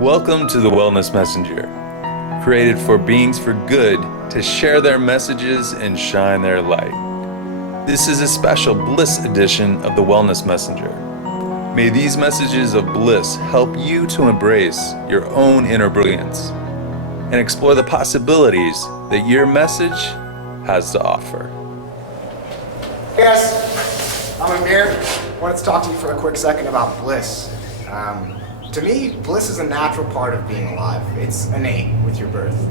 Welcome to the Wellness Messenger, created for beings for good to share their messages and shine their light. This is a special Bliss edition of the Wellness Messenger. May these messages of bliss help you to embrace your own inner brilliance and explore the possibilities that your message has to offer. Hey guys, I'm Amir. I wanted to talk to you for a quick second about bliss. To me, bliss is a natural part of being alive. It's innate with your birth.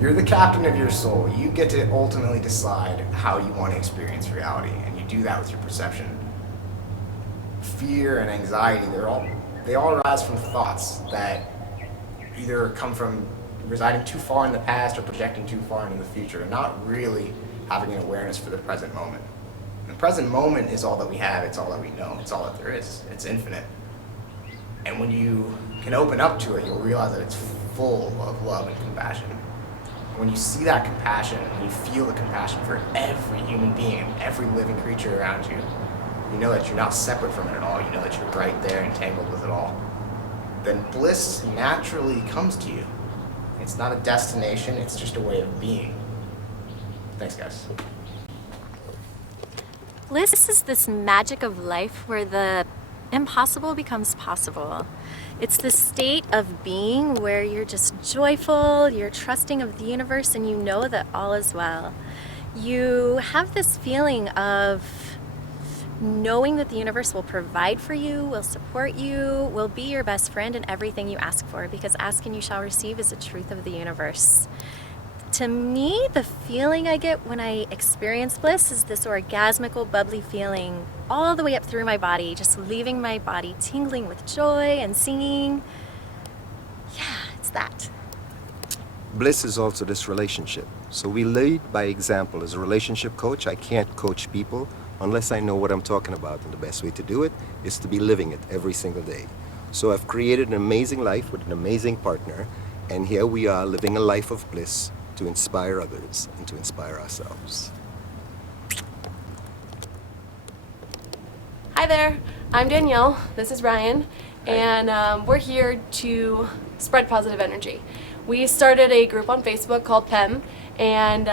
You're the captain of your soul. You get to ultimately decide how you want to experience reality, and you do that with your perception. Fear and anxiety, they all arise from thoughts that either come from residing too far in the past or projecting too far into the future, and not really having an awareness for the present moment. The present moment is all that we have, it's all that we know, it's all that there is, it's infinite. And when you can open up to it, you'll realize that it's full of love and compassion. When you see that compassion, and you feel the compassion for every human being, every living creature around you, you know that you're not separate from it at all, you know that you're right there entangled with it all. Then bliss naturally comes to you. It's not a destination, it's just a way of being. Thanks, guys. Bliss is this magic of life where the impossible becomes possible. It's the state of being where you're just joyful, you're trusting of the universe, and you know that all is well. You have this feeling of knowing that the universe will provide for you, will support you, will be your best friend in everything you ask for, because ask and you shall receive is the truth of the universe. To me, the feeling I get when I experience bliss is this orgasmical, bubbly feeling all the way up through my body, just leaving my body tingling with joy and singing. Yeah, it's that. Bliss is also this relationship. So we lead by example. As a relationship coach, I can't coach people unless I know what I'm talking about. And the best way to do it is to be living it every single day. So I've created an amazing life with an amazing partner. And here we are living a life of bliss to inspire others and to inspire ourselves. Hi there, I'm Danielle, this is Ryan, and we're here to spread positive energy. We started a group on Facebook called PEM, and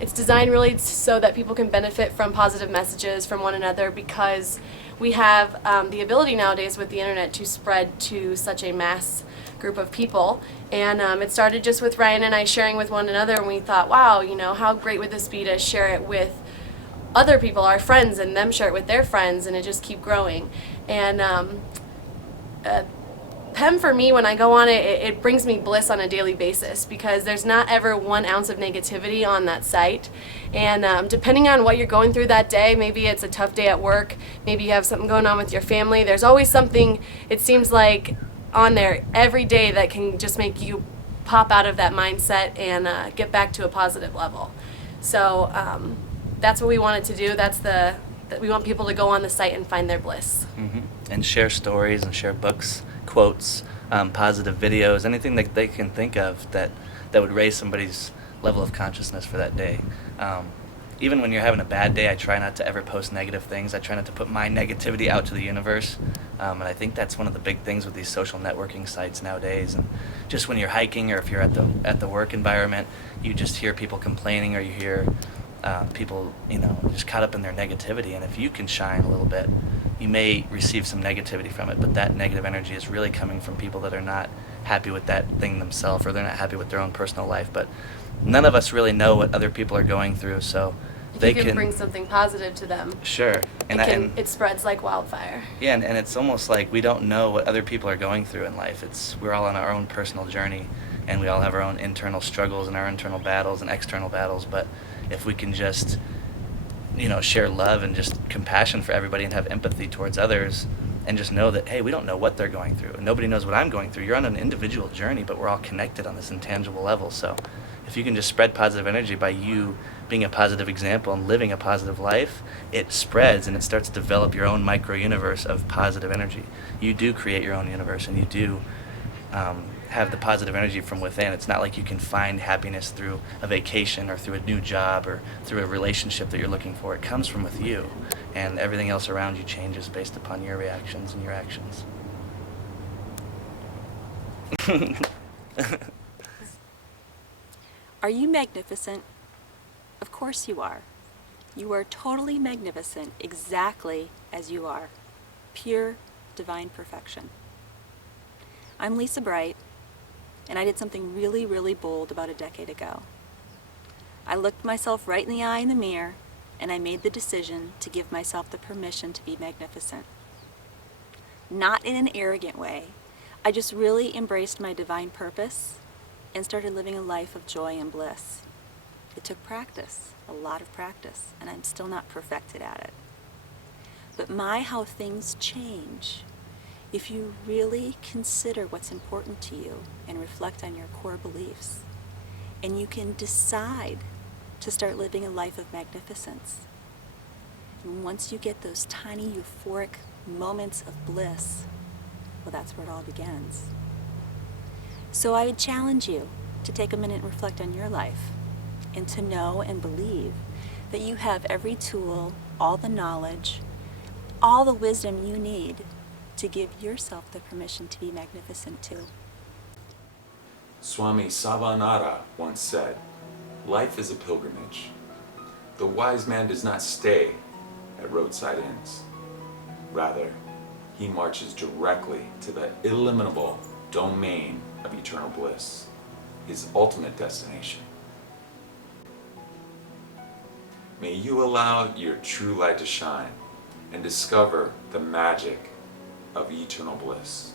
it's designed really so that people can benefit from positive messages from one another, because we have the ability nowadays with the internet to spread to such a mass group of people. And it started just with Ryan and I sharing with one another, and we thought, wow, you know, how great would this be to share it with other people, our friends, and them share it with their friends, and it just keep growing. And PEM for me, when I go on it, it brings me bliss on a daily basis, because there's not ever 1 ounce of negativity on that site. And depending on what you're going through that day, maybe it's a tough day at work, maybe you have something going on with your family, there's always something, it seems like, on there every day that can just make you pop out of that mindset and get back to a positive level. So that's what we wanted to do. We want people to go on the site and find their bliss. Mm-hmm. And share stories and share books, quotes, positive videos, anything that they can think of that would raise somebody's level of consciousness for that day. Even when you're having a bad day, I try not to ever post negative things. I try not to put my negativity out to the universe. And I think that's one of the big things with these social networking sites nowadays. And just when you're hiking, or if you're at the work environment, you just hear people complaining, or you hear people, just caught up in their negativity. And if you can shine a little bit, you may receive some negativity from it, but that negative energy is really coming from people that are not happy with that thing themselves, or they're not happy with their own personal life. But none of us really know what other people are going through, so they can bring something positive to them. Sure. And it spreads like wildfire. Yeah, and it's almost like we don't know what other people are going through in life. We're all on our own personal journey, and we all have our own internal struggles and our internal battles and external battles. But if we can just, share love and just compassion for everybody and have empathy towards others, and just know that, hey, we don't know what they're going through, and nobody knows what I'm going through. You're on an individual journey, but we're all connected on this intangible level. So if you can just spread positive energy by you being a positive example and living a positive life, it spreads and it starts to develop your own micro universe of positive energy. You do create your own universe, and you do have the positive energy from within. It's not like you can find happiness through a vacation or through a new job or through a relationship that you're looking for. It comes from with you, and everything else around you changes based upon your reactions and your actions. Are you magnificent? Of course you are. You are totally magnificent exactly as you are. Pure divine perfection. I'm Lisa Bright, and I did something really, really bold about a decade ago. I looked myself right in the eye in the mirror, and I made the decision to give myself the permission to be magnificent. Not in an arrogant way. I just really embraced my divine purpose and started living a life of joy and bliss. It took practice, a lot of practice, and I'm still not perfected at it. But my, how things change if you really consider what's important to you and reflect on your core beliefs. And you can decide to start living a life of magnificence. And once you get those tiny euphoric moments of bliss, well, that's where it all begins. So I would challenge you to take a minute and reflect on your life and to know and believe that you have every tool, all the knowledge, all the wisdom you need to give yourself the permission to be magnificent too. Swami Savanara once said, "Life is a pilgrimage. The wise man does not stay at roadside inns. Rather, he marches directly to the illimitable domain of eternal bliss, his ultimate destination." May you allow your true light to shine and discover the magic of eternal bliss.